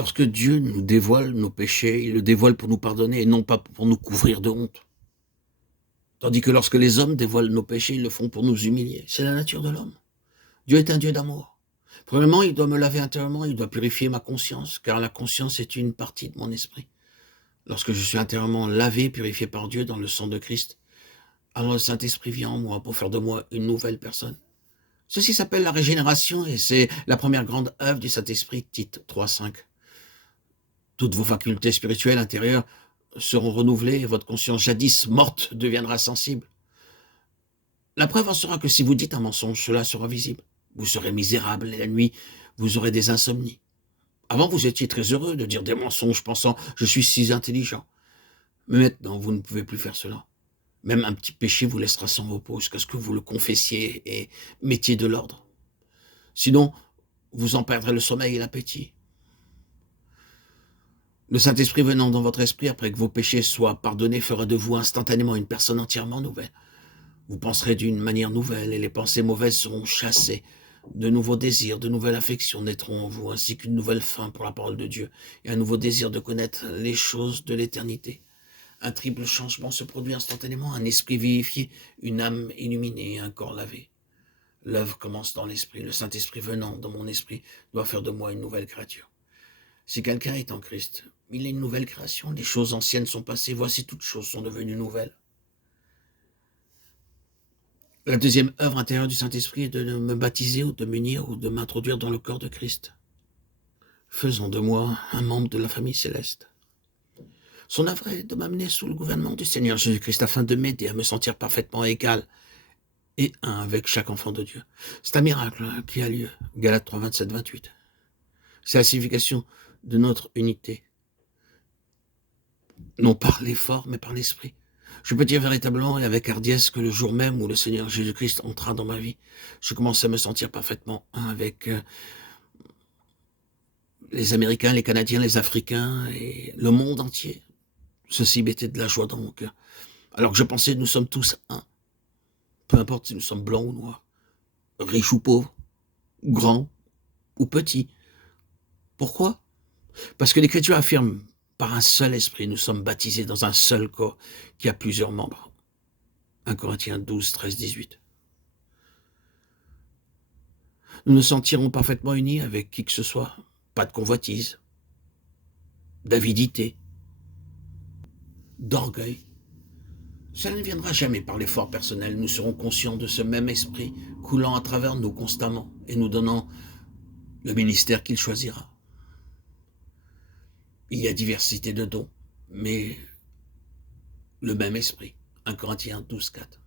Lorsque Dieu nous dévoile nos péchés, il le dévoile pour nous pardonner et non pas pour nous couvrir de honte. Tandis que lorsque les hommes dévoilent nos péchés, ils le font pour nous humilier. C'est la nature de l'homme. Dieu est un Dieu d'amour. Premièrement, il doit me laver intérieurement, il doit purifier ma conscience, car la conscience est une partie de mon esprit. Lorsque je suis intérieurement lavé, purifié par Dieu dans le sang de Christ, alors le Saint-Esprit vient en moi pour faire de moi une nouvelle personne. Ceci s'appelle la régénération et c'est la première grande œuvre du Saint-Esprit, Tite 3,5. Toutes vos facultés spirituelles intérieures seront renouvelées et votre conscience jadis morte deviendra sensible. La preuve en sera que si vous dites un mensonge, cela sera visible. Vous serez misérable et la nuit, vous aurez des insomnies. Avant, vous étiez très heureux de dire des mensonges pensant « je suis si intelligent ». Mais maintenant, vous ne pouvez plus faire cela. Même un petit péché vous laissera sans repos jusqu'à ce que vous le confessiez et mettiez de l'ordre. Sinon, vous en perdrez le sommeil et l'appétit. Le Saint-Esprit venant dans votre esprit après que vos péchés soient pardonnés fera de vous instantanément une personne entièrement nouvelle. Vous penserez d'une manière nouvelle et les pensées mauvaises seront chassées. De nouveaux désirs, de nouvelles affections naîtront en vous, ainsi qu'une nouvelle faim pour la parole de Dieu et un nouveau désir de connaître les choses de l'éternité. Un triple changement se produit instantanément, un esprit vivifié, une âme illuminée et un corps lavé. L'œuvre commence dans l'esprit. Le Saint-Esprit venant dans mon esprit doit faire de moi une nouvelle créature. Si quelqu'un est en Christ, il est une nouvelle création. Les choses anciennes sont passées, voici toutes choses sont devenues nouvelles. La deuxième œuvre intérieure du Saint-Esprit est de me baptiser ou de m'unir ou de m'introduire dans le corps de Christ. Faisons de moi un membre de la famille céleste. Son œuvre est de m'amener sous le gouvernement du Seigneur Jésus-Christ afin de m'aider à me sentir parfaitement égal et un avec chaque enfant de Dieu. C'est un miracle qui a lieu. Galates 3, 27, 28. C'est la signification de notre unité. Non par l'effort, mais par l'esprit. Je peux dire véritablement et avec hardiesse que le jour même où le Seigneur Jésus-Christ entra dans ma vie, je commençais à me sentir parfaitement un avec les Américains, les Canadiens, les Africains et le monde entier. Ceci mettait de la joie dans mon cœur. Alors que je pensais nous sommes tous un. Peu importe si nous sommes blancs ou noirs, riches ou pauvres, grands ou petits. Pourquoi? Parce que l'Écriture affirme, par un seul esprit, nous sommes baptisés dans un seul corps qui a plusieurs membres. 1 Corinthiens 12, 13, 18. Nous nous sentirons parfaitement unis avec qui que ce soit. Pas de convoitise, d'avidité, d'orgueil. Cela ne viendra jamais par l'effort personnel. Nous serons conscients de ce même esprit coulant à travers nous constamment et nous donnant le ministère qu'il choisira. Il y a diversité de dons, mais le même esprit. 1 Corinthiens 12, 4.